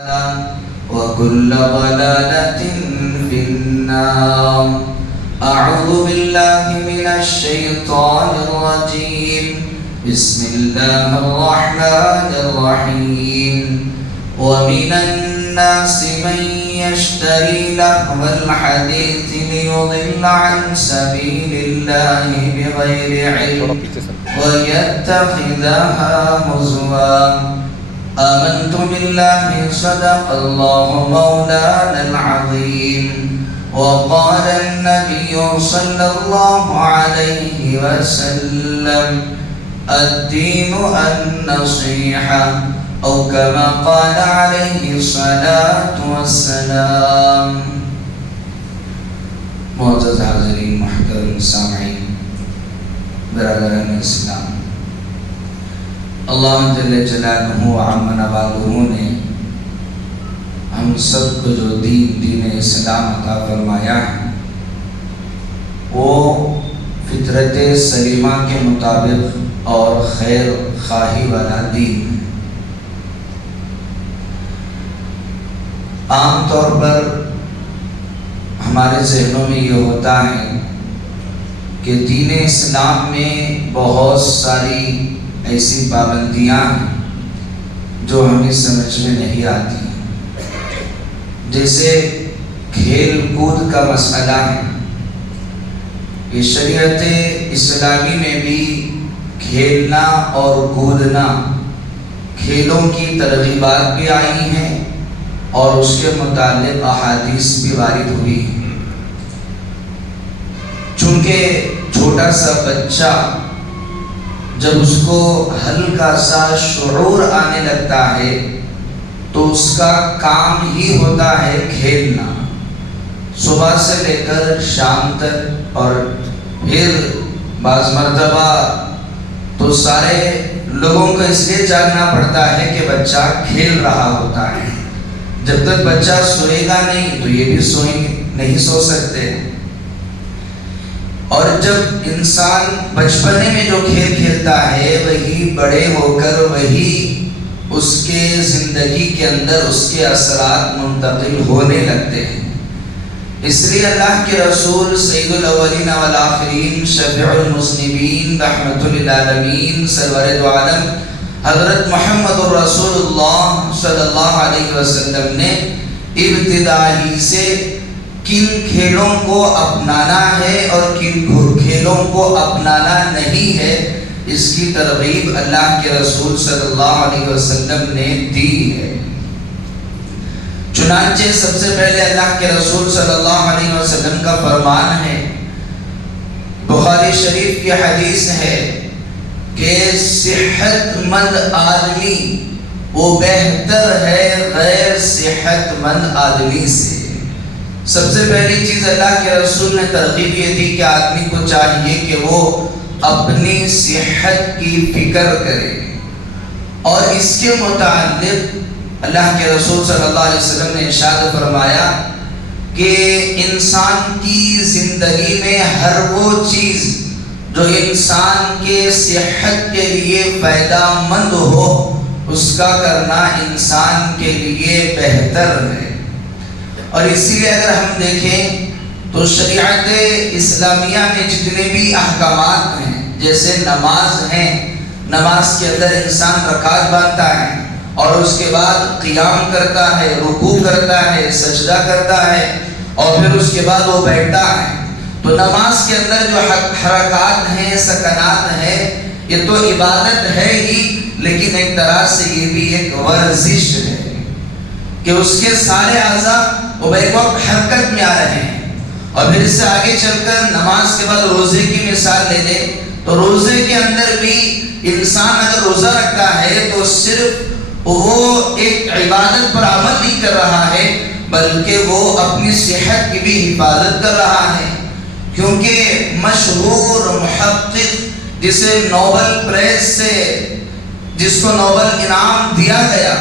وكل ضلالة في النار. أعوذ بالله من الشيطان الرجيم. بسم الله الرحمن الرحيم. ومن الناس من يشتري لهو الحديث ليضل عن سبيل الله بغير علم ويتخذها هزوا. آمنت بالله صدق الله مولانا العظيم. وقال النبي صلى الله عليه وسلم الدين النصيحة أو كما قال عليه الصلاة والسلام. معزز حاضرین، محترم سامعین، برادران اسلام، اللہ جل جلالہ وعم نوالہ نے ہم سب کو جو دین اسلام عطا فرمایا ہے وہ فطرت سلیمہ کے مطابق اور خیر خواہی والا دین ہے۔ عام طور پر ہمارے ذہنوں میں یہ ہوتا ہے کہ دین اسلام میں بہت ساری ایسی پابندیاں ہیں جو ہمیں سمجھ میں نہیں آتی، جیسے کھیل کود کا مسئلہ ہے۔ یہ شریعت اسلامی میں بھی کھیلنا اور کودنا، کھیلوں کی ترغیبات بھی آئی ہیں اور اس کے متعلق احادیث بھی وارد ہوئی ہیں۔ چونکہ چھوٹا سا بچہ جب اس کو ہلکا سا شعور آنے لگتا ہے تو اس کا کام ہی ہوتا ہے کھیلنا، صبح سے لے کر شام تک، اور پھر بعض مرتبہ تو سارے لوگوں کو اس لیے جاگنا پڑتا ہے کہ بچہ کھیل رہا ہوتا ہے۔ جب تک بچہ سوئے گا نہیں تو یہ بھی نہیں سو سکتے۔ اور جب انسان بچپنے میں جو کھیل کھیلتا ہے وہی بڑے ہو کر وہی اس کے زندگی کے اندر اس کے اثرات منتقل ہونے لگتے ہیں۔ اس لیے اللہ کے رسول سید الاولین والآخرین شفیع المذنبین رحمۃ للعالمین سرور دو عالم حضرت محمد الرسول اللہ صلی اللہ علیہ وسلم نے ابتدائی سے کن کھیلوں کو اپنانا ہے اور کن کھیلوں کو اپنانا نہیں ہے، اس کی ترغیب اللہ کے رسول صلی اللہ علیہ وسلم نے دی ہے۔ چنانچہ سب سے پہلے اللہ کے رسول صلی اللہ علیہ وسلم کا فرمان ہے، بخاری شریف کی حدیث ہے کہ صحت مند آدمی وہ بہتر ہے غیر صحت مند آدمی سے۔ سب سے پہلی چیز اللہ کے رسول نے ترغیب یہ دی کہ آدمی کو چاہیے کہ وہ اپنی صحت کی فکر کرے، اور اس کے متعلق اللہ کے رسول صلی اللہ علیہ وسلم نے ارشاد فرمایا کہ انسان کی زندگی میں ہر وہ چیز جو انسان کے صحت کے لیے فائدہ مند ہو اس کا کرنا انسان کے لیے بہتر ہے۔ اور اسی لیے اگر ہم دیکھیں تو شریعت اسلامیہ میں جتنے بھی احکامات ہیں، جیسے نماز ہیں، نماز کے اندر انسان رکعت باندھتا ہے اور اس کے بعد قیام کرتا ہے، رکوع کرتا ہے، سجدہ کرتا ہے، اور پھر اس کے بعد وہ بیٹھتا ہے۔ تو نماز کے اندر جو حرکات ہیں، سکنات ہیں، یہ تو عبادت ہے ہی، لیکن ایک طرح سے یہ بھی ایک ورزش ہے کہ اس کے سارے اعضاء وہ بیک وقت حرکت میں آ رہے ہیں۔ اور پھر اس سے آگے چل کر نماز کے بعد روزے کی مثال لے لیں تو روزے کے اندر بھی انسان اگر روزہ رکھتا ہے تو صرف وہ ایک عبادت پر عمل نہیں کر رہا ہے بلکہ وہ اپنی صحت کی بھی حفاظت کر رہا ہے، کیونکہ مشہور محقق جسے نوبل پرائز سے جس کو نوبل انعام دیا گیا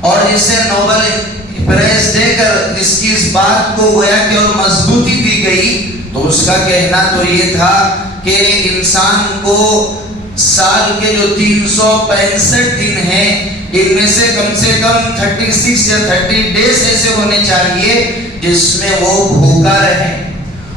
اور جسے نوبل پرائز دے کر جس کی اس بات کو گویا کہ اور مضبوطی دی گئی، تو اس کا کہنا تو یہ تھا کہ انسان کو سال کے جو 365 دن ہیں ان میں سے کم 36 یا 30 ڈیز ایسے ہونے چاہیے جس میں وہ بھوکا رہے.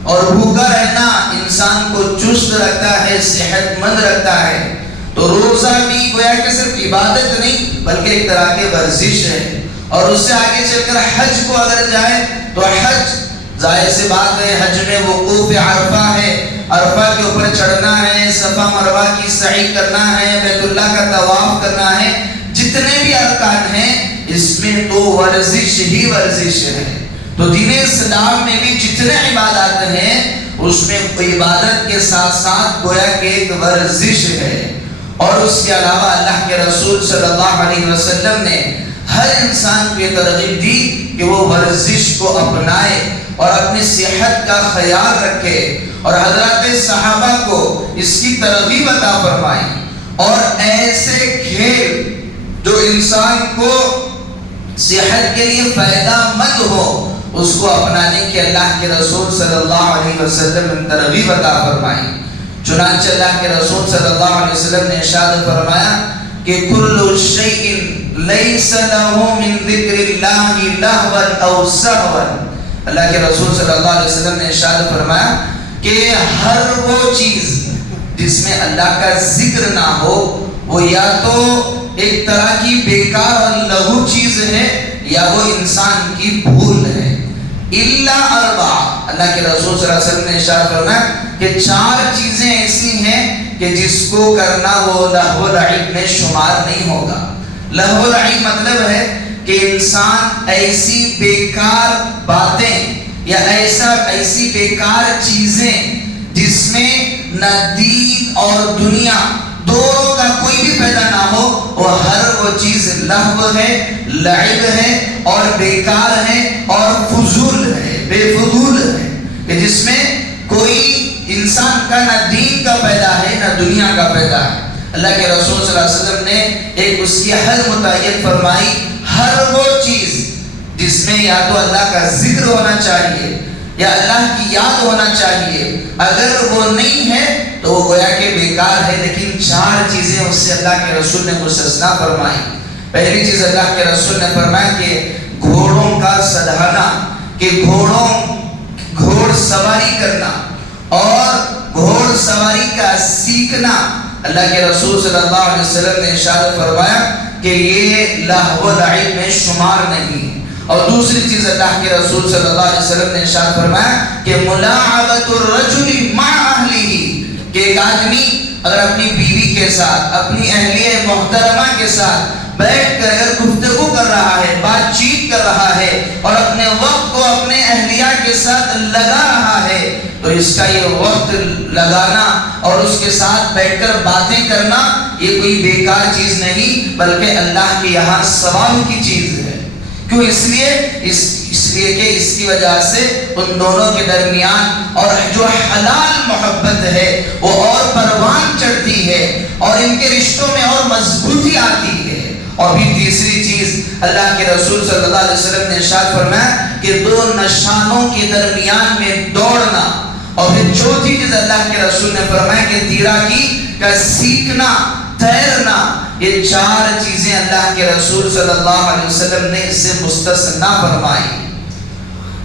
اور بھوکا رہنا انسان کو چست رکھتا ہے، صحت مند رکھتا ہے. تو روزہ بھی گویا کہ صرف عبادت نہیں بلکہ ایک طرح کی ورزش ہے. اور اس سے آگے چل کر حج کو اگر جائے تو حج ظاہر سی بات ہے، حج میں وقوف عرفہ ہے، عرفہ کے اوپر چڑھنا ہے، صفا مروہ کی سعی کرنا ہے، بیت اللہ کا طواف کرنا ہے. جتنے بھی ارکان ہیں اس میں تو ورزش ہی ورزش ہے. تو دین اسلام میں بھی جتنے عبادات ہیں اس میں عبادت کے ساتھ ساتھ گویا کہ ایک ورزش ہے. اور اس کے علاوہ اللہ کے رسول صلی اللہ علیہ وسلم نے ہر انسان کو یہ ترغیب دی کہ وہ ورزش کو اپنائے اور اپنی صحت کا خیال رکھے. اور حضرات صحابہ کو اس کی ترغیب عطا فرمائی. اور ایسے کھیل جو انسان کو صحت کے لیے فائدہ مند ہو اس کو اپنانے کے اللہ کے رسول صلی اللہ علیہ وسلم نے ترغیب عطا فرمائی. چنانچہ اللہ کے رسول صلی اللہ علیہ وسلم نے ارشاد فرمایا کہ کل شیء لیس له من ذکر اللہ لہوا او سہوا. اللہ کے رسول صلی اللہ علیہ وسلم نے ارشاد فرمایا کہ ہر وہ چیز جس میں اللہ کا ذکر نہ ہو وہ یا تو ایک طرح کی بیکار اور لغو چیز ہے یا وہ انسان کی بھول ہے. الا اربع، اللہ کے رسول صلی اللہ علیہ وسلم نے ارشاد فرمایا کہ 4 چیزیں ایسی ہیں کہ جس کو کرنا وہ لہو لعب میں شمار نہیں ہوگا. لہو لعب مطلب ہے کہ انسان ایسی بیکار باتیں یا ایسی بیکار چیزیں جس میں نہ دین اور دنیا دونوں کا کوئی بھی فائدہ نہ ہو وہ چیز لہو ہے، لعب ہے اور بیکار ہے اور فضول ہے، بے فضول ہے، کہ جس میں کوئی انسان کا نہ دین کا فائدہ ہے نہ دنیا کا فائدہ ہے. اللہ کے رسول صلی اللہ علیہ وسلم نے ایک اس کی حد متعین فرمائی، ہر وہ چیز جس میں یا تو اللہ کا ذکر ہونا چاہیے یا اللہ کی یاد ہونا چاہیے، اگر وہ نہیں ہے تو وہ گویا کہ بیکار ہے. لیکن 4 چیزیں اس سے اللہ کے رسول نے مستثنا فرمائی. پہلی چیز اللہ کے رسول نے فرمایا کہ گھوڑوں کا سدھانا، کہ گھوڑ سواری کرنا اور گھوڑ سواری کا سیکھنا. اللہ کے رسول صلی اللہ علیہ وسلم نے ارشاد فرمایا کہ یہ لہو لعب میں شمار نہیں. اور دوسری چیز اللہ کے رسول صلی اللہ علیہ وسلم نے ارشاد فرمایا کہ ملاعبۃ الرجل مع اہلہ، کہ ایک آدمی اگر اپنی بیوی کے ساتھ، اپنی اہلیہ محترمہ کے ساتھ بیٹھ کر اگر گفتگو کر رہا ہے، بات چیت کر رہا ہے اور اپنے وقت کو اپنے اہلیہ کے ساتھ لگا رہا ہے تو اس کا یہ وقت لگانا اور اس کے ساتھ بیٹھ کر باتیں کرنا یہ کوئی بیکار چیز نہیں بلکہ اللہ کے یہاں ثواب کی چیز ہے. کیوں؟ اس لیے کہ اس کی وجہ سے ان دونوں کے درمیان اور جو حلال محبت ہے وہ اور پروان چڑھتی ہے اور ان کے رشتوں میں اور مضبوطی آتی ہے. اور بھی تیسری چیز اللہ کے رسول صلی اللہ علیہ وسلم نے ارشاد فرمایا کہ 2 نشانوں کے درمیان میں دوڑنا. اور پھر چوتھی چیز اللہ کے رسول نے فرمایا کہ تیراکی کا سیکھنا، تیرنا. یہ 4 چیزیں اللہ کے رسول صلی اللہ علیہ وسلم نے اس سے مستثنا فرمائی.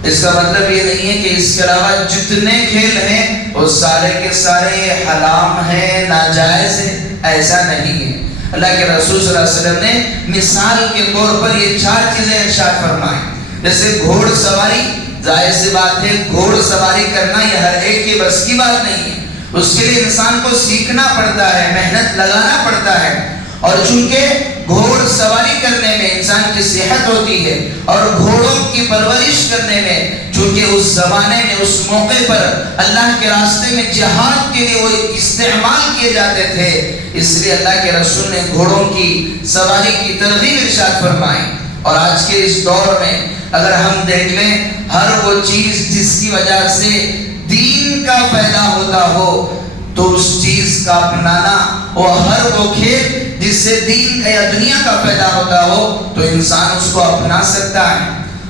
اس کا مطلب یہ نہیں ہے کہ اس کے علاوہ جتنے کھیل ہیں وہ سارے کے سارے حرام ہیں، ناجائز ہیں، ایسا نہیں ہے. اللہ کے رسول صلی اللہ علیہ وسلم نے مثال کے طور پر یہ 4 چیزیں ارشاد فرمائیں. جیسے گھوڑ سواری، ظاہر سی بات ہے گھوڑ سواری کرنا یہ ہر ایک کی بس کی بات نہیں ہے. اس کے لیے انسان کو سیکھنا پڑتا ہے، محنت لگانا پڑتا ہے. اور چونکہ گھوڑ سواری کرنے میں انسان کی صحت ہوتی ہے اور گھوڑوں کی پرورش کرنے میں چونکہ اس زمانے میں اس موقع پر اللہ کے راستے میں جہاد کے لیے وہ استعمال کیے جاتے تھے، اس لیے اللہ کے رسول نے گھوڑوں کی سواری کی ترغیب ارشاد فرمائی. اور آج کے اس دور میں اگر ہم دیکھ لیں ہر وہ چیز جس کی وجہ سے دین کا فائدہ ہوتا ہو تو اس چیز کا اپنانا، اور ہر وہ کھیل جس سے دین کا یا دنیا کا فائدہ ہوتا ہو تو انسان اس کو اپنا سکتا ہے.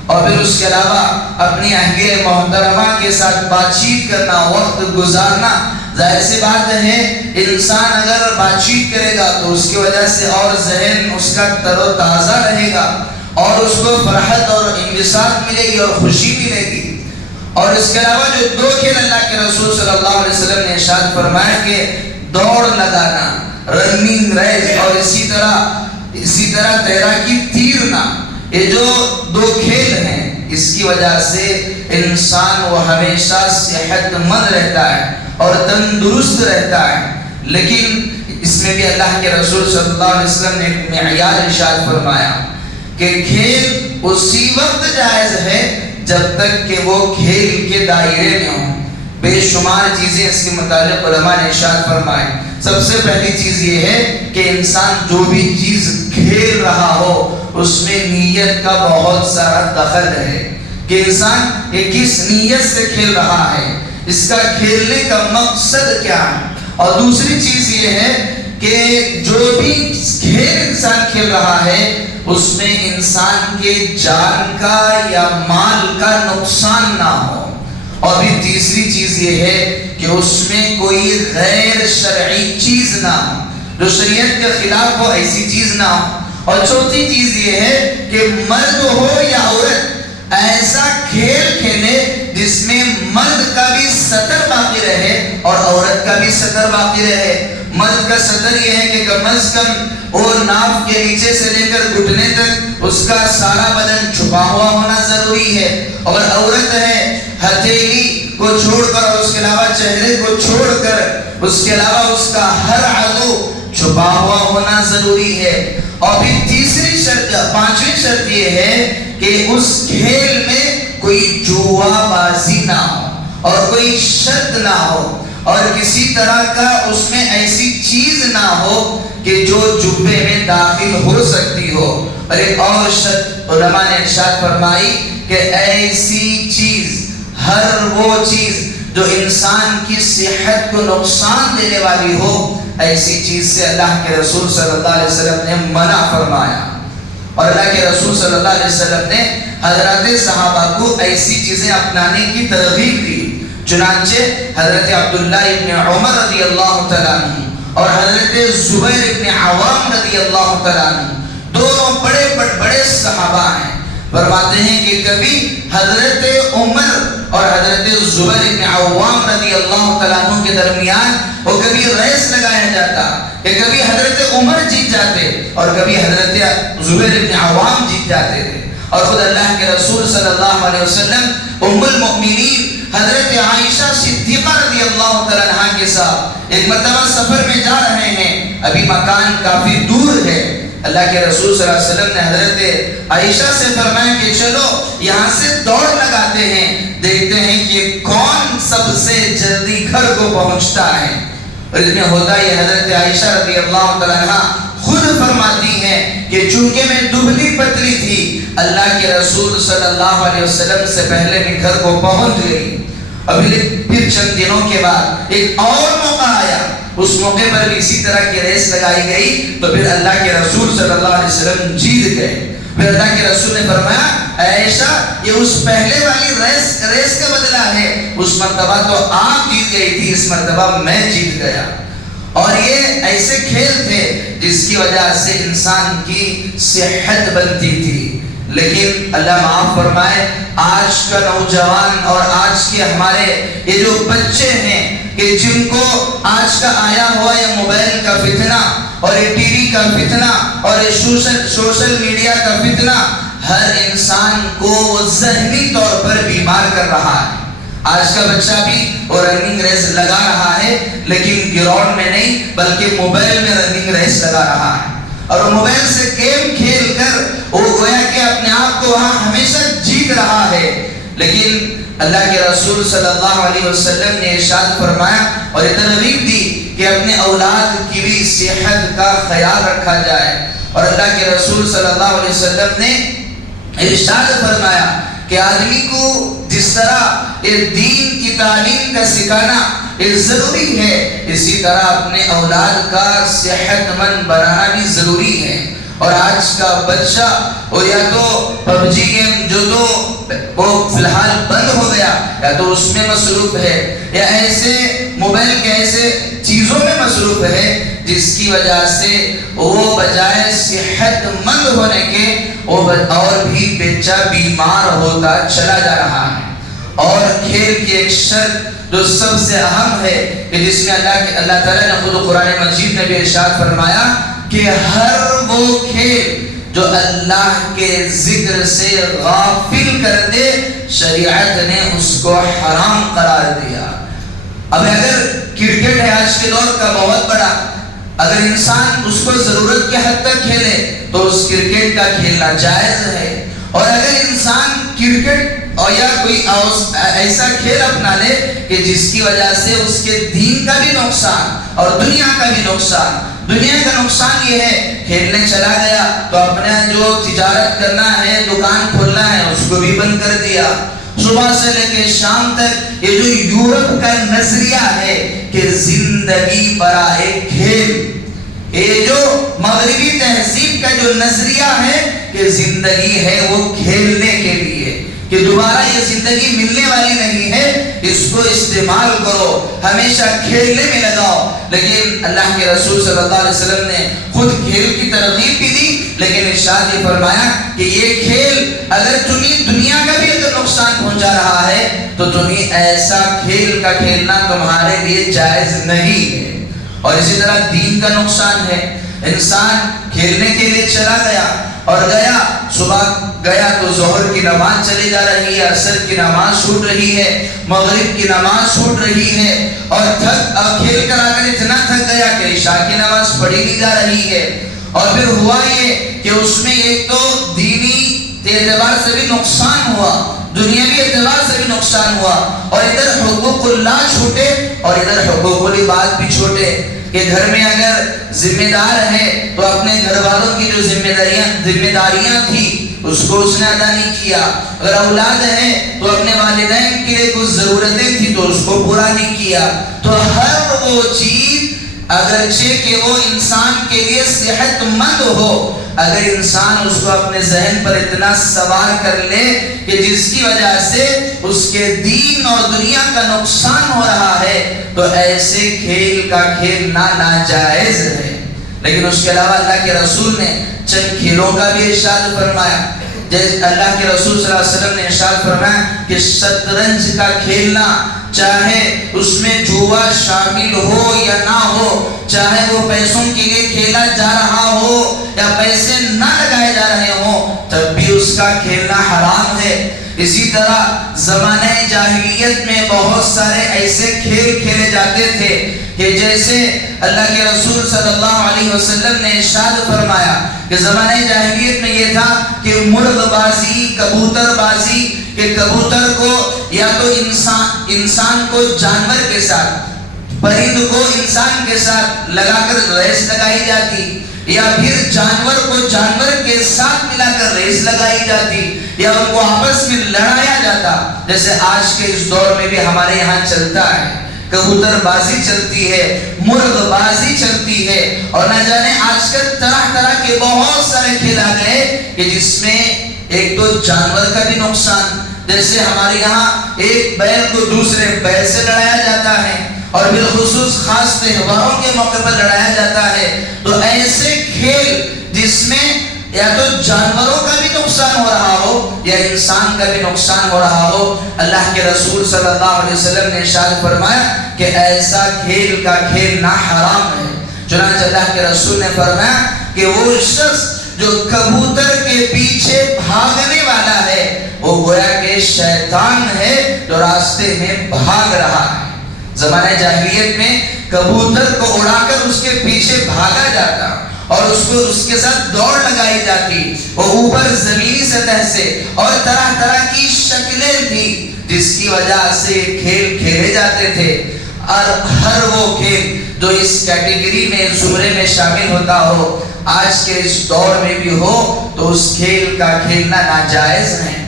اور پھر اس کے علاوہ اپنی اہلیہ محترمہ کے ساتھ بات چیت کرنا، وقت گزارنا، ظاہر سی بات ہے انسان اگر بات چیت کرے گا تو اس کی وجہ سے اور ذہن اس کا تر و تازہ رہے گا اور اس کو فرحت اور انبساط ملے گی اور خوشی ملے گی۔ اور اس کے علاوہ جو دو کھیل اللہ کے رسول صلی اللہ علیہ وسلم نے ارشاد فرمایا کہ دوڑ لگانا، رننگ ریس، اور اسی طرح تیراکی تیرنا، یہ جو دو کھیل ہیں اس کی وجہ سے انسان وہ ہمیشہ صحت مند رہتا ہے اور تندرست رہتا ہے۔ لیکن اس میں بھی اللہ کے رسول صلی اللہ علیہ وسلم نے ایک معیار ارشاد فرمایا کہ کھیل اسی وقت جائز ہے جب تک کہ وہ کھیل کے دائرے میں ہوں۔ بے شمار چیزیں اس کے متعلق علماء نے ارشاد فرمائے۔ سب سے پہلی چیز یہ ہے کہ انسان جو بھی چیز کھیل رہا ہو اس میں نیت کا بہت سارا دخل ہے کہ انسان یہ کس نیت سے کھیل رہا ہے، اس کا کھیلنے کا مقصد کیا ہے۔ اور دوسری چیز یہ ہے کہ جو بھی کھیل انسان کھیل رہا ہے اس میں انسان کے جان کا یا مال کا نقصان نہ ہو۔ اور بھی تیسری چیز یہ ہے کہ اس میں کوئی غیر شرعی چیز نہ ہو، جو شریعت کے خلاف ہو ایسی چیز نہ ہو۔ اور چوتھی چیز یہ ہے کہ مرد ہو یا عورت ایسا کھیل کھیلے جس میں مرد کا بھی سطر باقی رہے اور عورت کا بھی سطر باقی رہے۔ مرد کا سطر یہ ہے کہ کم از کم اور ناف کے نیچے سے لے کر گھٹنے تک اس کا سارا بدن چھپا ہوا ہونا ضروری ہے، اور عورت ہے ہتھیلی کو چھوڑ کر اور اس کے علاوہ چہرے کو چھوڑ کر اس کے علاوہ اس کا ہر عضو چھپا ہوا ہونا ضروری ہے۔ اور پھر تیسری شرط، پانچویں شرط یہ ہے کہ اس کھیل میں کوئی جوا بازی نہ ہو اور کوئی شرط نہ ہو اور کسی طرح کا اس میں ایسی چیز نہ ہو کہ جو جبے میں داخل ہو سکتی ہو۔ اور ایک اور شرط علماء نے ارشاد فرمائی کہ ایسی چیز، ہر وہ چیز جو انسان کی صحت کو نقصان دینے والی ہو، ایسی چیز سے اللہ کے رسول صلی اللہ علیہ وسلم نے منع فرمایا۔ اور اللہ کے رسول صلی اللہ علیہ وسلم نے حضرات صحابہ کو ایسی چیزیں اپنانے کی ترغیب دی۔ چنانچہ حضرت عبداللہ ابن عمر رضی اللہ تعالیٰ عنہ اور حضرت زبیر ابن عوام رضی اللہ تعالیٰ عنہ دونوں بڑے صحابہ ہیں، فرماتے ہیں کہ کبھی حضرت عمر اور حضرت زبیر ابن عوام رضی اللہ تعالیٰ عنہ کے درمیان وہ کبھی ریس لگایا جاتا کہ کبھی حضرت عمر جیت جاتے اور کبھی حضرت زبیر ابن عوام جیت جاتے تھے۔ اور خود اللہ کے رسول صلی اللہ علیہ وسلم ام المؤمنین حضرت عائشہ صدیقہ رضی اللہ تعالیٰ عنہ کے ساتھ ایک مرتبہ سفر میں جا رہے ہیں، ابھی مکان کافی دور ہے۔ اللہ کے رسول صلی اللہ علیہ وسلم نے حضرت عائشہ سے فرمایا کہ چلو یہاں سے دوڑ لگاتے ہیں، دیکھتے ہیں کہ کون سب سے جلدی گھر کو پہنچتا ہے۔ اور اس میں ہوتا یہ حضرت عائشہ رضی اللہ تعالیٰ عنہ خود فرماتی ہیں کہ چونکہ میں دبلی پتلی تھی، اللہ کے رسول صلی اللہ علیہ وسلم سے پہلے میں گھر کو پہنچ گئی۔ ابھی پھر چند دنوں کے بعد ایک اور موقع آیا، اس موقع پر بھی اسی طرح کی ریس لگائی گئی تو پھر اللہ کے رسول صلی اللہ علیہ وسلم جیت گئے۔ پھر اللہ کے رسول نے فرمایا عائشہ یہ اس پہلے والی ریس کا بدلہ ہے، اس مرتبہ تو آپ جیت گئی تھی، اس مرتبہ میں جیت گیا۔ اور یہ ایسے کھیل تھے جس کی وجہ سے انسان کی صحت بنتی تھی۔ لیکن اللہ معاف فرمائے آج کا نوجوان اور آج کے ہمارے یہ جو بچے ہیں کہ جن کو آج کا آیا ہوا یہ موبائل کا فتنہ اور یہ ٹی وی کا فتنہ اور یہ سوشل میڈیا کا فتنہ ہر انسان کو ذہنی طور پر بیمار کر رہا ہے۔ آج کا بچہ بھی وہ رننگ ریس لگا رہا ہے لیکن گراؤنڈ میں نہیں بلکہ موبائل میں رننگ ریس لگا رہا ہے، اور موبائل سے گیم کھیل کر وہ گویا کہ اپنے آپ کو وہاں ہمیشہ جیت رہا ہے۔ لیکن اللہ کے رسول صلی اللہ علیہ وسلم نے ارشاد فرمایا اور یہ ترغیب دی کہ اپنے اولاد کی بھی صحت کا خیال رکھا جائے۔ اور اللہ کے رسول صلی اللہ علیہ وسلم نے ارشاد فرمایا کہ آدمی کو جس طرح یہ دین کی تعلیم کا سکھانا یہ ضروری ہے، اسی طرح اپنے اولاد کا صحت مند بنانا بھی ضروری ہے۔ اور آج کا بچہ وہ یا تو پب جی گیم جو تو وہ فی الحال بند ہو گیا، یا تو اس میں مصروف ہے یا ایسے موبائل کے ایسے چیزوں میں مصروف ہے جس کی وجہ سے وہ بجائے صحت مند ہونے کے اور بھی بیچا بیمار ہوتا چلا جا رہا ہے۔ اور کھیل کی ایک شرط جو سب سے اہم ہے کہ جس میں اللہ تعالیٰ نے خود قرآن مجید میں بھی ارشاد فرمایا کہ ہر وہ کھیل جو اللہ کے ذکر سے غافل کر دے شریعت نے اس کو حرام قرار دیا۔ اب اگر کرکٹ ہے آج کے دور کا بہت بڑا، اگر انسان اس کو ضرورت کے حد تک کھیلے تو اس کرکٹ کا کھیلنا جائز ہے، اور اگر انسان کرکٹ اور یا کوئی ایسا کھیل اپنا لے کہ جس کی وجہ سے اس کے دین کا بھی نقصان اور دنیا کا بھی نقصان، دنیا کا نقصان یہ ہے کھیلنے چلا گیا تو اپنا جو تجارت کرنا ہے، دکان کھولنا ہے، اس کو بھی بند کر دیا۔ صبح سے لے کے شام تک یہ جو یورپ کا نظریہ ہے کہ زندگی برائے کھیل، یہ جو مغربی تہذیب کا جو نظریہ ہے کہ زندگی ہے وہ کھیلنے کے لیے، کہ دوبارہ یہ زندگی ملنے والی نہیں ہے، اس کو استعمال کرو، ہمیشہ کھیلنے میں لگاؤ۔ لیکن اللہ کے رسول صلی اللہ علیہ وسلم نے خود کھیل کی ترغیب بھی دی، لیکن ارشاد یہ فرمایا کہ یہ کھیل اگر تمہیں دنیا کا بھی اگر نقصان پہنچا رہا ہے تو تمہیں ایسا کھیل کا کھیلنا تمہارے لیے جائز نہیں ہے۔ اور اسی طرح دین کا نقصان ہے، انسان کھیلنے کے لیے چلا گیا اور صبح گیا تو ظہر کی نماز چلی جا رہی ہے، عصر کی نماز چھوٹ رہی ہے، مغرب کی نماز چھوٹ رہی ہے، اور کھیل کر آ کر اتنا تھک گیا کہ عشاء کی نماز پڑھی نہیں جا رہی ہے۔ اور پھر ہوا یہ کہ اس میں ایک تو دینی اعتبار سے بھی نقصان ہوا، دنیاوی اعتبار سے بھی نقصان ہوا، اور ادھر حقوق اللہ چھوٹے اور ادھر حقوق العباد بھی چھوٹے، کہ گھر میں اگر ذمہ دار ہے تو اپنے گھر والوں کی جو ذمہ داریاں تھی اس کو اس نے ادا نہیں کیا، اگر اولاد ہے تو اپنے والدین کے لیے کچھ ضرورتیں تھی تو اس کو پورا نہیں کیا۔ تو ہر وہ چیز اگرچہ کہ وہ انسان کے لیے صحت مند ہو، اگر انسان اس کو اپنے ذہن پر اتنا سوار کر لے کہ جس کی وجہ سے اس کے دین اور دنیا کا نقصان ہو رہا ہے تو ایسے کھیل کا کھیلنا ناجائز ہے۔ لیکن اس کے علاوہ اللہ کے رسول نے چند کھیلوں کا بھی ارشاد فرمایا، جیسے اللہ کے رسول صلی اللہ علیہ وسلم نے ارشاد فرمایا کہ شطرنج کا کھیلنا، چاہے اس میں جوا شامل ہو یا نہ ہو، چاہے وہ پیسوں کے لیے کھیلا جا رہا ہو یا پیسے نہ لگائے جا رہے ہوں، تب بھی اس کا کھیلنا حرام ہے۔ اسی طرح زمانہ جاہلیت میں بہت سارے ایسے کھیل کھیلے جاتے تھے کہ جیسے اللہ کے رسول صلی اللہ علیہ وسلم نے ارشاد فرمایا کہ زمانہ جاہلیت میں یہ تھا کہ مرغ بازی، کبوتر بازی، کہ کبوتر کو یا تو انسان کو جانور کے ساتھ، پرند کو انسان کے ساتھ لگا کر ریس لگائی جاتی، یا پھر جانور کو جانور کے ساتھ ملا کر ریس لگائی جاتی، یا ان کو آپس میں لڑایا جاتا، جیسے آج کے اس دور میں بھی ہمارے یہاں چلتا ہے، کبوتر بازی چلتی ہے، مرغ بازی چلتی ہے، اور نہ جانے آج کل طرح طرح کے بہت سارے کھیل آ گئے کہ جس میں ایک تو جانور کا بھی نقصان، جیسے ہمارے یہاں ایک بیل کو دوسرے بیل سے لڑایا جاتا ہے، اور بالخصوص خاص تہواروں کے موقع پر لڑایا جاتا ہے۔ تو ایسے کھیل جس میں یا تو جانوروں کا بھی نقصان ہو رہا ہو یا انسان کا بھی نقصان ہو رہا ہو، اللہ کے رسول صلی اللہ علیہ وسلم نے ارشاد فرمایا کہ ایسا کھیل کا کھیلنا حرام ہے۔ چنانچہ اللہ کے رسول نے فرمایا کہ وہ شخص جو کبوتر کے پیچھے بھاگنے والا ہے وہ گویا کہ شیطان ہے جو راستے میں بھاگ رہا ہے۔ زمانہ جاہلیت میں کبوتر کو اڑا کر اس کے پیچھے بھاگا جاتا اور اس کے ساتھ دوڑ لگائی جاتی، وہ اوپر زمینی سطح سے، اور طرح طرح کی شکلیں تھی جس کی وجہ سے کھیل کھیلے جاتے تھے۔ اور ہر وہ کھیل جو اس کیٹیگری میں زمرے میں شامل ہوتا ہو آج کے اس دور میں بھی ہو تو اس کھیل کا کھیلنا ناجائز ہے۔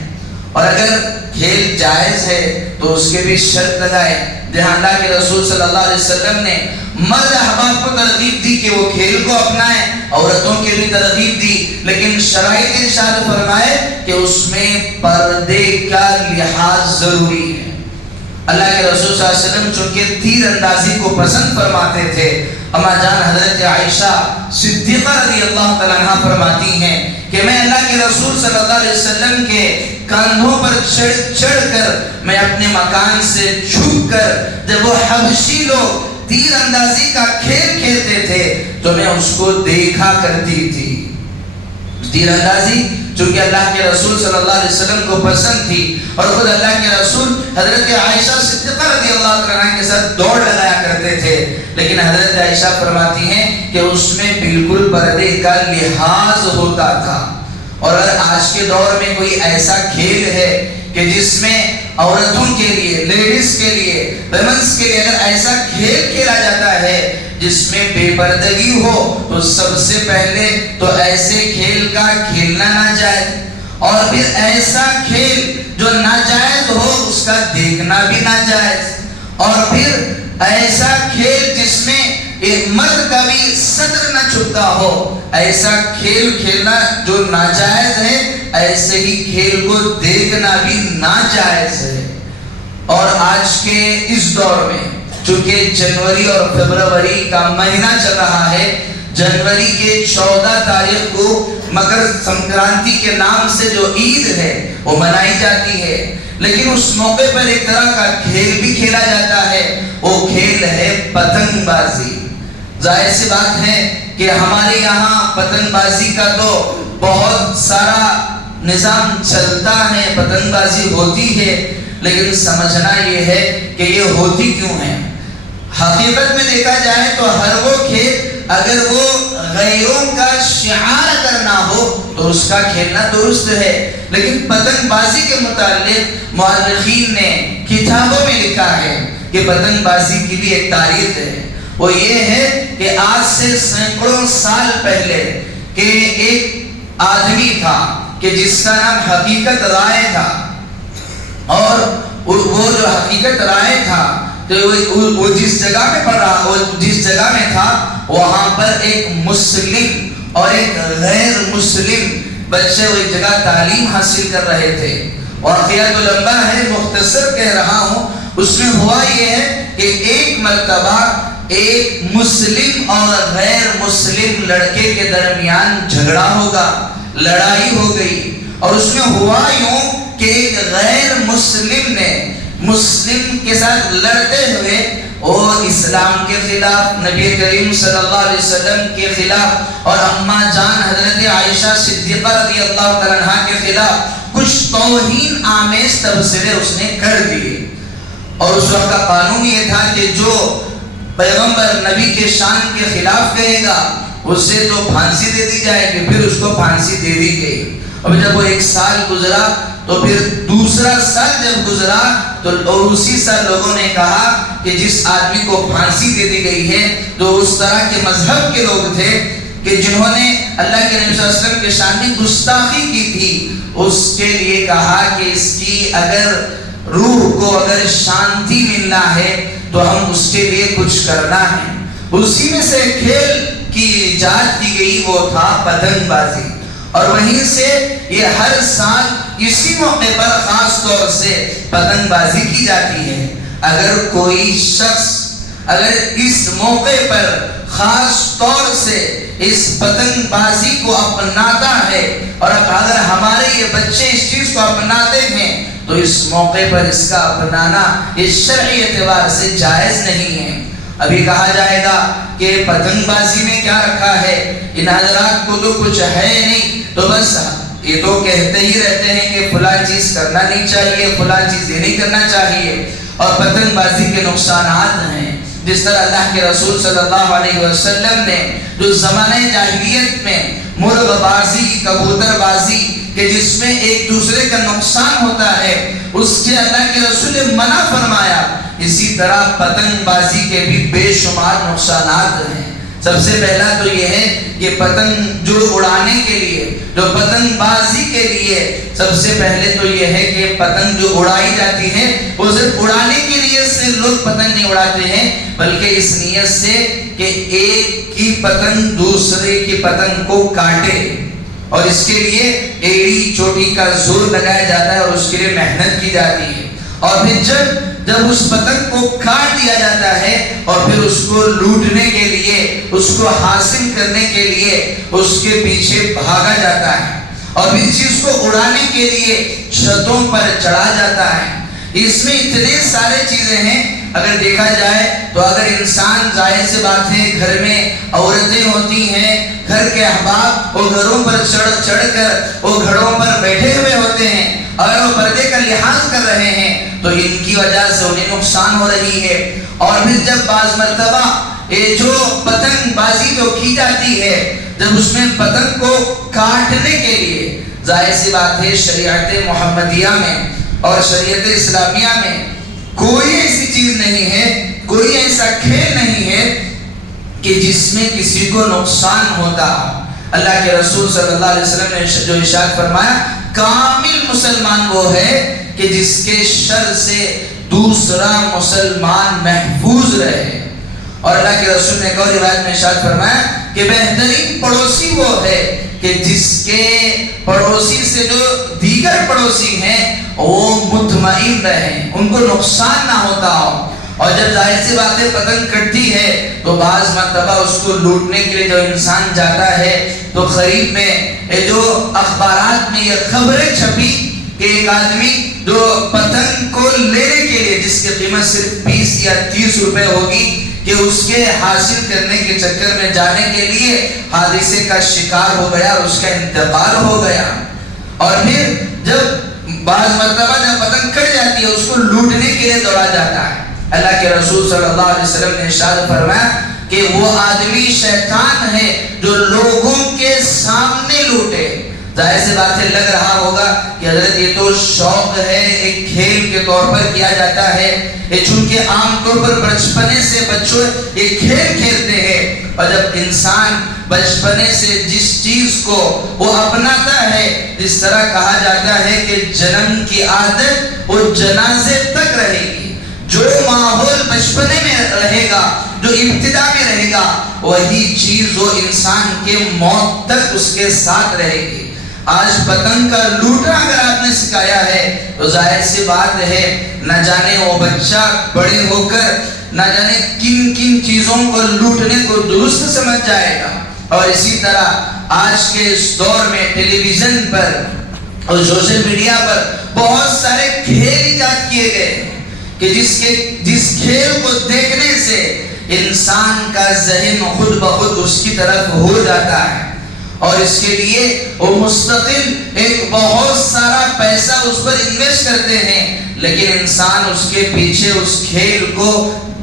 اور اگر کھیل جائز ہے تو اس کے بھی شرط لگائے، جہاں اللہ کے رسول صلی اللہ علیہ وسلم نے مرد احباب کو ترغیب دی کہ وہ کھیل کو اپنائیں، عورتوں کے بھی ترغیب دی، لیکن شرائط ارشاد فرمائے کہ اس میں پردے کا لحاظ ضروری ہے۔ اللہ کے رسول صلی اللہ علیہ وسلم چونکہ تیر اندازی کو پسند فرماتے تھے، اما جان حضرت عائشہ صدیقہ رضی اللہ تعالیٰ عنہ فرماتی ہیں کہ میں اللہ کے رسول صلی اللہ علیہ وسلم کے کاندھوں پر چڑھ کر میں اپنے مکان سے چھپ کر جب وہ حبشی لوگ تیر اندازی کا کھیل کھیلتے تھے تو میں اس کو دیکھا کرتی تھی۔ تیر اندازی چونکہ اللہ کے رسول صلی اللہ علیہ وسلم کو پسند تھی، اور خود اللہ کے رسول حضرت عائشہ صدیقہ رضی اللہ عنہ کے ساتھ دوڑ لگایا کرتے تھے، لیکن حضرت عائشہ فرماتی ہیں کہ اس میں بالکل پردے کا لحاظ ہوتا تھا۔ اور اگر آج کے دور میں کوئی ایسا کھیل ہے کہ جس میں عورتوں کے لیے، لیڈیز کے لیے، ویمنز کے لیے اگر ایسا کھیل کھیلا جاتا ہے جس میں بے پردگی ہو، تو سب سے پہلے تو ایسے کھیل کا کھیلنا ناجائز، اور پھر ایسا کھیل جو ناجائز ہو اس کا دیکھنا بھی ناجائز، اور پھر ایسا کھیل جس میں ایک مرد کا بھی صدر نہ چھپتا ہو، ایسا کھیل کھیلنا جو ناجائز ہے، ایسے ہی کھیل کو دیکھنا بھی ناجائز ہے۔ اور آج کے اس دور میں چونکہ جنوری اور فروری کا مہینہ چل رہا ہے، جنوری کے 14 تاریخ کو مکر سنکرانتی کے نام سے جو عید ہے وہ منائی جاتی ہے، لیکن اس موقع پر ایک طرح کا کھیل بھی کھیلا جاتا ہے، وہ کھیل ہے پتنگ بازی۔ ظاہر سی بات ہے کہ ہمارے یہاں پتنگ بازی کا تو بہت سارا نظام چلتا ہے، پتنگ بازی ہوتی ہے، لیکن سمجھنا یہ ہے کہ یہ ہوتی کیوں ہے۔ حقیقت میں دیکھا جائے تو ہر وہ کھیل اگر وہ غیروں کا شعار اگر نہ ہو تو اس کا کھیلنا درست ہے، لیکن پتنگ بازی کے متعلق مورخین نے کتابوں میں لکھا ہے کہ پتنگ بازی کی بھی ایک تاریخ ہے۔ وہ یہ ہے کہ آج سے سینکڑوں سال پہلے کہ ایک آدمی تھا کہ جس کا نام حقیقت رائے تھا، اور وہ جو حقیقت رائے تھا تو وہ جس جگہ میں پڑھ رہا، وہ جس جگہ میں تھا وہاں پر ایک مسلم اور ایک غیر مسلم بچے وہ ایک جگہ تعلیم حاصل کر رہے تھے۔ واقعہ تو لمبا ہے، مختصر کہہ رہا ہوں۔ اس میں ہوا یہ ہے کہ ایک مرتبہ ایک مسلم اور غیر مسلم لڑکے کے درمیان جھگڑا ہوگا، لڑائی ہو گئی، اور اس میں ہوا یوں کہ ایک غیر مسلم نے مسلم کے ساتھ لڑتے ہوئے اور اسلام کے خلاف، نبی کریم صلی اللہ علیہ وسلم کے خلاف اور اماں جان حضرت عائشہ صدیقہ رضی اللہ تعالیٰ عنہ کے خلاف کچھ توہین آمیز تبصرے اس نے کر دیے۔ اور اس وقت کا قانون یہ تھا کہ جو پیغمبر نبی کے شان کے خلاف کہے گا اسے تو پھانسی دے دی جائے گی، پھر اس کو پھانسی دے دی گئی۔ اب جب وہ ایک سال گزرا تو پھر دوسرا سال جب گزرا تو اور اسی سال لوگوں نے کہا کہ جس آدمی کو پھانسی دے دی گئی ہے تو اس طرح کے مذہب کے لوگ تھے کہ جنہوں نے اللہ کے نبی صلی اللہ علیہ وسلم کے شان میں گستاخی کی تھی، اس کے لیے کہا کہ اس کی اگر روح کو اگر شانتی ملنا ہے تو ہم اس کے لیے کچھ کرنا ہے۔ اسی میں سے کھیل کی ایجاد کی گئی وہ تھا پتنگ بازی، اور وہیں سے یہ ہر سال اسی موقع پر خاص طور سے پتنگ بازی کی جاتی ہے۔ اگر کوئی شخص اگر اس موقع پر خاص طور سے اس پتنگ بازی کو اپناتا ہے، اور اگر ہمارے یہ بچے اس چیز کو اپناتے ہیں تو اس موقع پر اس کا اپنانا یہ شرعی اعتبار سے جائز نہیں ہے۔ ابھی کہا جائے گا کہ پتنگ بازی میں کیا رکھا ہے، ان حضرات کو تو کچھ ہے نہیں، تو بس یہ تو کہتے ہی رہتے ہیں کہ فلاں چیز کرنا نہیں چاہیے، فلاں چیز یہ نہیں کرنا چاہیے۔ اور پتنگ بازی کے نقصانات ہیں، جس طرح اللہ کے رسول صلی اللہ علیہ وسلم نے جو زمانہ جاہلیت میں مرغ بازی، کبوتر بازی کہ جس میں ایک دوسرے کا نقصان ہوتا ہے، اس کے اللہ کے رسول نے منع فرمایا، اسی طرح پتنگ بازی کے بھی بے شمار نقصانات ہیں۔ سب سے پہلا تو یہ ہے کہ پتنگ جو اڑانے کے لیے، جو پتنگ بازی کے لیے سب سے پہلے تو یہ ہے کہ پتنگ جو اڑائی جاتی ہے وہ صرف اڑانے کے لیے سے لوگ پتنگ نہیں اڑاتے ہیں، بلکہ اس نیت سے کہ ایک کی پتنگ دوسرے کی پتنگ کو کاٹے، اور اس کے لیے ایڑی چوٹی کا زور لگایا جاتا ہے اور اس کے لیے محنت کی جاتی ہے۔ اور پھر جب جب اس پتنگ کو کاٹ دیا جاتا ہے اور پھر اس کو لوٹنے کے لیے، اس کو حاصل کرنے کے لیے اس کے پیچھے بھاگا جاتا ہے اور اس چیز کو اڑانے کے لیے چھتوں پر چڑھا جاتا ہے۔ اس میں اتنے سارے چیزیں ہیں، اگر دیکھا جائے تو اگر انسان، ظاہر سی بات ہے گھر میں عورتیں ہوتی ہیں، گھر کے احباب وہ گھروں پر چڑھ کر وہ گھروں پر بیٹھے ہوئے ہوتے ہیں، اگر وہ پردے کا لحاظ کر رہے ہیں تو ان کی وجہ سے انہیں نقصان ہو رہی ہے۔ اور پھر جب بعض مرتبہ یہ جو پتنگ بازی جو کی جاتی ہے، جب اس میں پتنگ کو کاٹنے کے لیے، ظاہر سی بات ہے شریعت محمدیہ میں اور شریعت اسلامیہ میں کوئی ایسی چیز نہیں ہے، کوئی ایسا کھیل نہیں ہے کہ جس میں کسی کو نقصان ہوتا ہو۔ اللہ کے رسول صلی اللہ علیہ وسلم نے جو ارشاد فرمایا، کامل مسلمان وہ ہے کہ جس کے شر سے دوسرا مسلمان محفوظ رہے۔ اور اللہ کے رسول نے ایک اور روایت میں ارشاد فرمایا کہ بہترین پڑوسی وہ ہے کہ جس کے پڑوسی سے جو دیگر پڑوسی ہیں وہ مطمئن رہیں، ان کو نقصان نہ ہوتا ہو۔ اور جب ظاہر سی باتیں پتنگ کٹتی ہے تو بعض مرتبہ اس کو لوٹنے کے لیے جو انسان جاتا ہے تو قریب میں جو اخبارات میں یہ خبریں چھپی کہ ایک آدمی جو پتنگ کو لینے کے لیے، جس کی قیمت صرف 20 یا 30 روپے ہوگی، کہ اس کے حاصل کرنے کے چکر میں جانے کے لیے حادثے کا شکار ہو گیا اور اس کا انتقال ہو گیا۔ اور پھر جب بعض مرتبہ جب پتنگ کٹ جاتی ہے اس کو لوٹنے کے لیے دوڑا جاتا ہے۔ اللہ کے رسول صلی اللہ علیہ وسلم نے ارشاد فرمایا کہ وہ آدمی شیطان ہے جو لوگوں کے سامنے لوٹے۔ ظاہر سی بات ہے لگ رہا ہوگا کہ حضرت یہ تو شوق ہے، ایک کھیل کے طور پر کیا جاتا ہے، یہ چونکہ عام طور پر بچپنے سے بچوں یہ کھیل کھیلتے ہیں، اور جب انسان بچپنے سے جس چیز کو وہ اپناتا ہے، جس طرح کہا جاتا ہے کہ جنم کی عادت وہ جنازے تک رہے گی، جو ماحول بچپنے میں رہے گا، جو ابتدا میں رہے گا، وہی چیز وہ انسان کے موت تک اس کے ساتھ رہے گی۔ آج پتنگ کا لوٹنا اگر آپ نے سکھایا ہے تو ظاہر سی بات ہے نہ جانے وہ بچہ بڑے ہو کر نہ جانے کن کن چیزوں کو لوٹنے کو درست سمجھ جائے گا۔ اور اسی طرح آج کے اس دور میں ٹیلی ویژن پر اور سوشل میڈیا پر بہت سارے کھیل ایجاد کیے گئے کہ جس کھیل کو دیکھنے سے انسان کا ذہن خود بخود اس کی طرف ہو جاتا ہے، اور اس کے لیے وہ مستقل ایک بہت سارا پیسہ اس پر انویسٹ کرتے ہیں، لیکن انسان اس کے پیچھے اس کھیل کو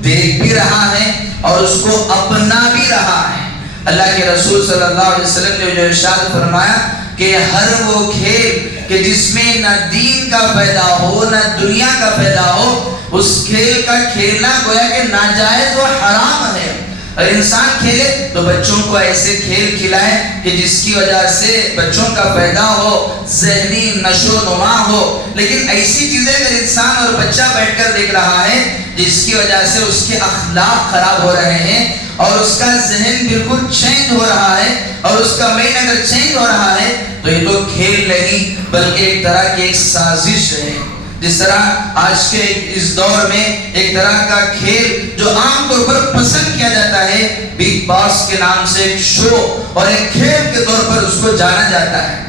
دیکھ بھی رہا ہے اور اس کو اپنا بھی رہا ہے۔ اللہ کے رسول صلی اللہ علیہ وسلم نے جو ارشاد فرمایا کہ ہر وہ کھیل کہ جس میں نہ دین کا فائدہ ہو نہ دنیا کا فائدہ ہو، اس کھیل کا کھیلنا گویا کہ ناجائز و حرام ہے۔ اور انسان کھیلے تو بچوں کو ایسے کھیل کھلائے کہ جس کی وجہ سے بچوں کا فائدہ ہو، ذہنی نشو و نما ہو، لیکن ایسی چیزیں اگر انسان اور بچہ بیٹھ کر دیکھ رہا ہے جس کی وجہ سے اس کے اخلاق خراب ہو رہے ہیں اور اس کا ذہن بالکل چینج ہو رہا ہے اور اس کا مائنڈ اگر چینج ہو رہا ہے تو یہ تو کھیل نہیں بلکہ ایک طرح کی ایک سازش ہے۔ جس طرح آج کے اس دور میں ایک طرح کا کھیل جو عام طور پر پسند کیا جاتا ہے، بگ باس کے نام سے ایک شو اور ایک کھیل کے طور پر اس کو جانا جاتا ہے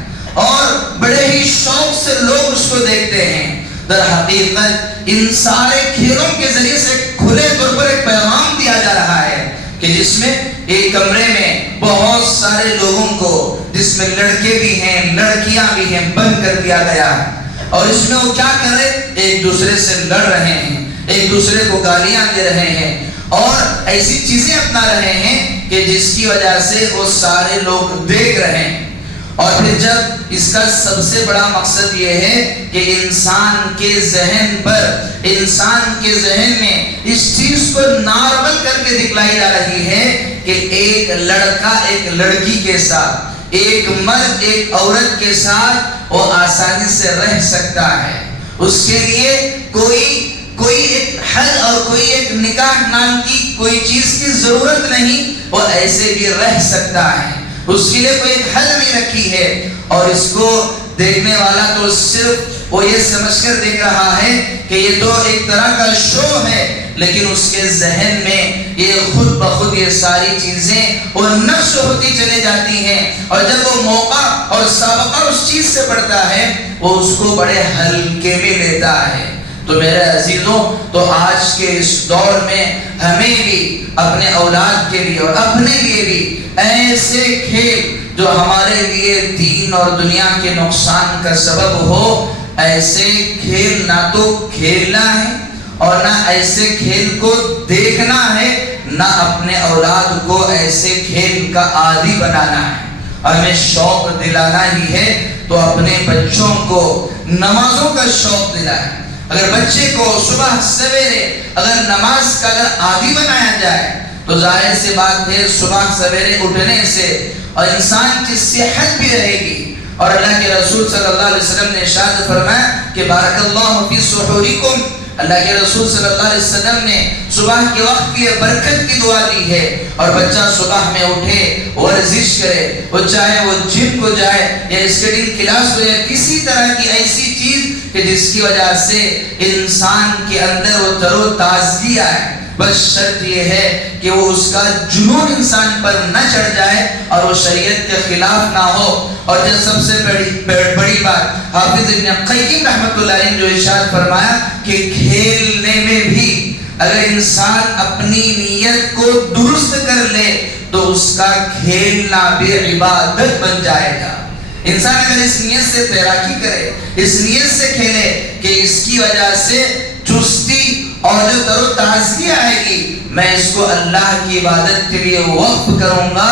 اور بڑے ہی شوق سے لوگ اس کو دیکھتے ہیں۔ در حقیقت ان سارے کھیلوں کے ذریعے سے کھلے طور پر ایک پیغام دیا جا رہا ہے کہ جس میں ایک کمرے میں بہت سارے لوگوں کو، جس میں لڑکے بھی ہیں لڑکیاں بھی ہیں، بند کر دیا گیا ہے، اور اس میں وہ کیا کر رہے، ایک دوسرے سے لڑ رہے ہیں، ایک دوسرے کو گالیاں دے رہے ہیں اور ایسی چیزیں اپنا رہے ہیں کہ جس کی وجہ سے وہ سارے لوگ دیکھ رہے ہیں۔ اور پھر جب اس کا سب سے بڑا مقصد یہ ہے کہ انسان کے ذہن پر، انسان کے ذہن میں اس چیز کو نارمل کر کے دکھلائی جا رہی ہے کہ ایک لڑکا ایک لڑکی کے ساتھ، ایک مرد ایک عورت کے ساتھ وہ آسانی سے رہ سکتا ہے، اس کے لیے کوئی ایک حد اور کوئی ایک نکاح نام کی کوئی چیز کی ضرورت نہیں، وہ ایسے بھی رہ سکتا ہے، اس کے لیے کوئی ایک حد نہیں رکھی ہے۔ اور اس کو دیکھنے والا تو صرف وہ یہ سمجھ کر دیکھ رہا ہے کہ یہ تو ایک طرح کا شو ہے، لیکن اس کے ذہن میں یہ خود بخود یہ ساری چیزیں وہ نقش ہوتی چلے جاتی ہیں، اور جب وہ موقع اور سابقہ اس چیز سے پڑتا ہے وہ اس کو بڑے ہلکے میں لیتا ہے۔ تو میرے عزیزوں، تو آج کے اس دور میں ہمیں بھی اپنے اولاد کے لیے اور اپنے لیے بھی ایسے کھیل جو ہمارے لیے دین اور دنیا کے نقصان کا سبب ہو، ایسے کھیل نہ تو کھیلنا ہے اور نہ ایسے کھیل کو دیکھنا ہے، نہ اپنے اولاد کو ایسے کھیل کا عادی بنانا ہے، اور ہمیں شوق دلانا ہی ہے تو اپنے بچوں کو نمازوں کا شوق دلائیں۔ اگر بچے کو صبح سویرے اگر نماز کا اگر عادی بنایا جائے تو ظاہر سی بات ہے صبح سویرے اٹھنے سے اور انسان کی صحت بھی رہے گی، اور اللہ کے رسول صلی اللہ علیہ وسلم نے ارشاد فرمایا کہ بارک اللہ فی سحورکم، اللہ کے رسول صلی اللہ علیہ وسلم نے صبح کے وقت کی برکت کی دعا دی ہے، اور بچہ صبح میں اٹھے ورزش کرے، وہ چاہے وہ جم کو جائے یا اسکیٹنگ کلاس کو یا کسی طرح کی ایسی چیز کہ جس کی وجہ سے انسان کے اندر وہ تر و تازگی آئے، بس شرط یہ ہے کہ وہ اس کا جنون انسان پر نہ چڑھ جائے اور وہ شریعت کے خلاف نہ ہو۔ اور جو سب سے بڑی بات حافظ ابن قیم رحمۃ اللہ علیہ نے جو ارشاد فرمایا کہ کھیلنے میں بھی اگر انسان اپنی نیت کو درست کر لے تو اس کا کھیلنا بھی عبادت بن جائے گا۔ انسان اگر اس نیت سے تیراکی کرے، اس نیت سے کھیلے کہ اس کی وجہ سے چستی اور جو تر و تازگی آئے گی، میں اس کو اللہ کی عبادت کے لیے وقف کروں گا،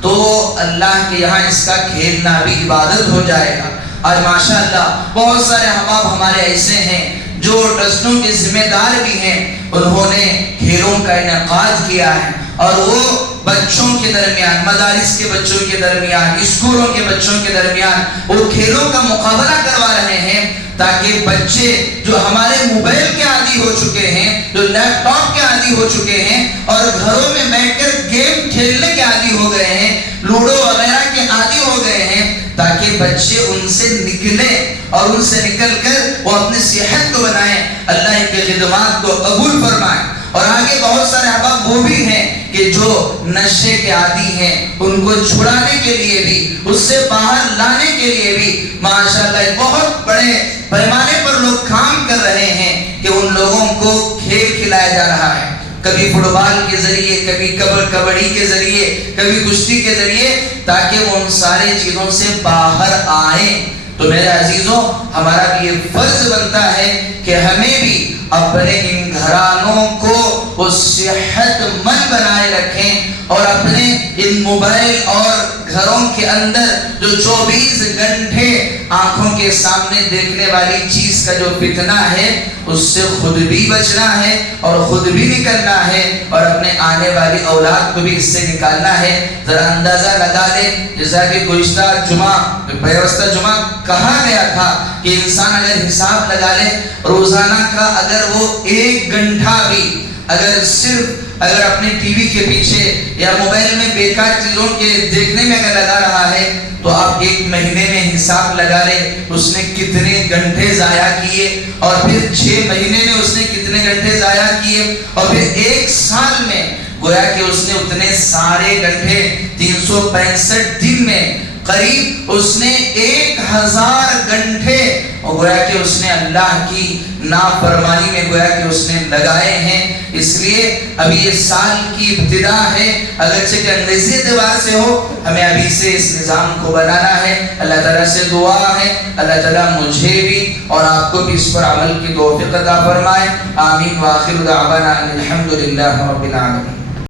تو اللہ کے یہاں اس کا کھیلنا بھی عبادت ہو جائے گا۔ آج ماشاءاللہ بہت سارے احباب ہمارے ایسے ہیں جو ٹرسٹوں کے ذمہ دار بھی ہیں، انہوں نے کھیلوں کا انعقاد کیا ہے، اور وہ بچوں کے درمیان، مدارس کے بچوں کے درمیان، اسکولوں کے بچوں کے درمیان وہ کھیلوں کا مقابلہ کروا رہے ہیں، تاکہ بچے جو ہمارے موبائل کے عادی ہو چکے ہیں، جو لیپ ٹاپ کے عادی ہو چکے ہیں اور گھروں میں بیٹھ کر گیم کھیلنے کے عادی ہو گئے ہیں، لوڈو وغیرہ کے عادی ہو گئے ہیں، تاکہ بچے ان سے نکلیں اور ان سے نکل کر وہ اپنی صحت کو بنائیں، اللہ ان کے خدمات کو قبول فرمائیں۔ اور آگے بہت سارے احباب وہ بھی ہیں کہ جو نشے کے عادی ہیں، ان کو چھڑانے کے لیے بھی، اس سے باہر لانے کے لیے بھی ماشاءاللہ بہت بڑے پیمانے پر لوگ کام کر رہے ہیں کہ ان لوگوں کو کھیل کھلایا جا رہا ہے، کبھی فٹ بال کے ذریعے، کبھی کبڈی کے ذریعے، کبھی کشتی کے ذریعے، تاکہ وہ ان سارے چیزوں سے باہر آئیں۔ تو میرے عزیزوں، ہمارا بھی یہ فرض بنتا ہے کہ ہمیں بھی اپنے ان گھرانوں کو وہ صحت مند بنائے رکھیں، اور اپنے ان موبائل اور گھروں کے اندر جو 24 گھنٹے آنکھوں کے سامنے دیکھنے والی چیز کا جو فتنہ ہے، اس سے خود بھی بچنا ہے اور خود بھی نکلنا ہے، اور اپنے آنے والی اولاد کو بھی اس سے نکالنا ہے۔ ذرا اندازہ لگا لیں، جیسا کہ گزشتہ جمعہ پیوستہ جمعہ کہا گیا تھا کہ انسان اگر حساب لگا لے روزانہ کا، اگر وہ 1 گھنٹہ بھی اگر اپنے ٹی وی کے پیچھے یا موبائل میں بیکار چیزوں کے دیکھنے میں اگر لگا رہا ہے، تو آپ 1 مہینے میں حساب لگا لیں اس نے کتنے گھنٹے ضائع کیے، اور پھر 6 مہینے میں اس نے کتنے گھنٹے ضائع کیے، اور پھر 1 سال میں گویا کہ اس نے اتنے سارے گھنٹے 365 دن میں قریب اس نے 1000 گھنٹے اور گویا کہ اس نے اللہ کی نافرمانی میں گویا کہ اس نے لگائے ہیں۔ اس لیے ابھی یہ سال کی ابتدا ہے، اگرچہ کہ انگریزی اعتبار سے ہو، ہمیں ابھی سے اس نظام کو بنانا ہے۔ اللہ تعالیٰ سے دعا ہے اللہ تعالیٰ مجھے بھی اور آپ کو بھی اس پر عمل کی توفیق عطا فرمائے۔ آمین۔ وآخر دعوانا الحمدللہ رب العالمین۔